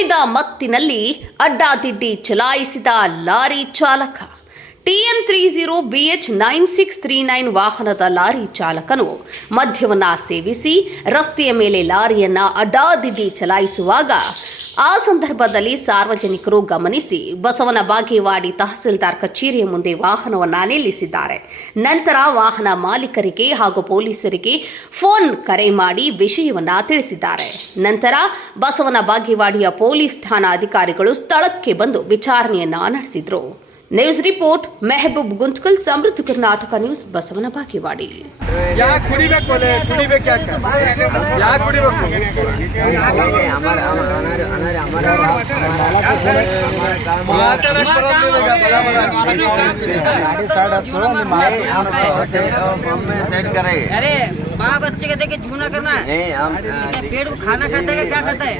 ಕುಡಿದ ಮತ್ತಿನಲ್ಲಿ ಅಡ್ಡಾದಿಡ್ಡಿ ಚಲಾಯಿಸಿದ ಲಾರಿ ಚಾಲಕ. TN30 BH 9639 ವಾಹನದ ಲಾರಿ ಚಾಲಕನು ಮದ್ಯವನ್ನ ಸೇವಿಸಿ ರಸ್ತೆಯ ಮೇಲೆ ಲಾರಿಯನ್ನ ಅಡ್ಡಾದಿಡ್ಡಿ ಚಲಾಯಿಸುವಾಗ ಆ ಸಂದರ್ಭದಲ್ಲಿ ಸಾರ್ವಜನಿಕರು ಗಮನಿಸಿ ಬಸವನ ಬಾಗೇವಾಡಿ ತಹಸೀಲ್ದಾರ್ ಕಚೇರಿಯ ಮುಂದೆ ವಾಹನವನ್ನು ನಿಲ್ಲಿಸಿದ್ದಾರೆ. ನಂತರ ವಾಹನ ಮಾಲೀಕರಿಗೆ ಹಾಗೂ ಪೊಲೀಸರಿಗೆ ಫೋನ್ ಕರೆ ಮಾಡಿ ವಿಷಯವನ್ನ ತಿಳಿಸಿದ್ದಾರೆ. ನಂತರ ಬಸವನ ಬಾಗೇವಾಡಿಯ ಪೊಲೀಸ್ ಠಾಣಾ ಅಧಿಕಾರಿಗಳು ಸ್ಥಳಕ್ಕೆ ಬಂದು ವಿಚಾರಣೆಯನ್ನ ನಡೆಸಿದರು. ನ್ಯೂಸ್ ರಿಪೋರ್ಟ್ ಮೆಹಬೂಬ್ ಗುಂಟ್ಕಲ್, ಸಮೃದ್ಧ ಕರ್ನಾಟಕ ನ್ಯೂಸ್, ಬಸವನ ಬಾಗೇವಾಡಿ. अरे माँ बच्चे कहते कि झूना करना है, पेट को खाना खाता है क्या खाता है?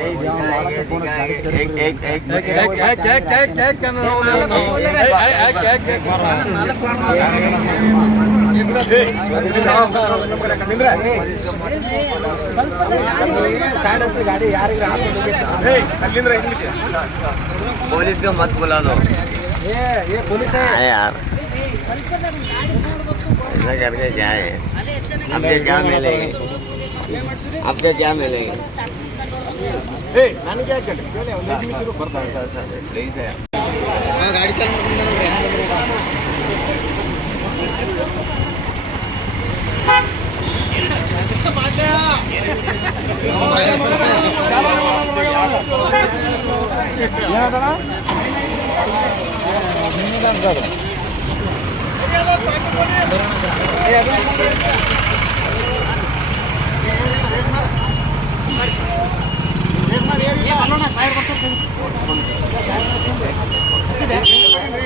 पुलिस को मत बुला दो, ये पुलिस है यार। ऐसा करके क्या है? आपके क्या मिलेंगे? आपके क्या मिलेंगे? ನಾನು क्या कर प्लीज है गाड़ी चल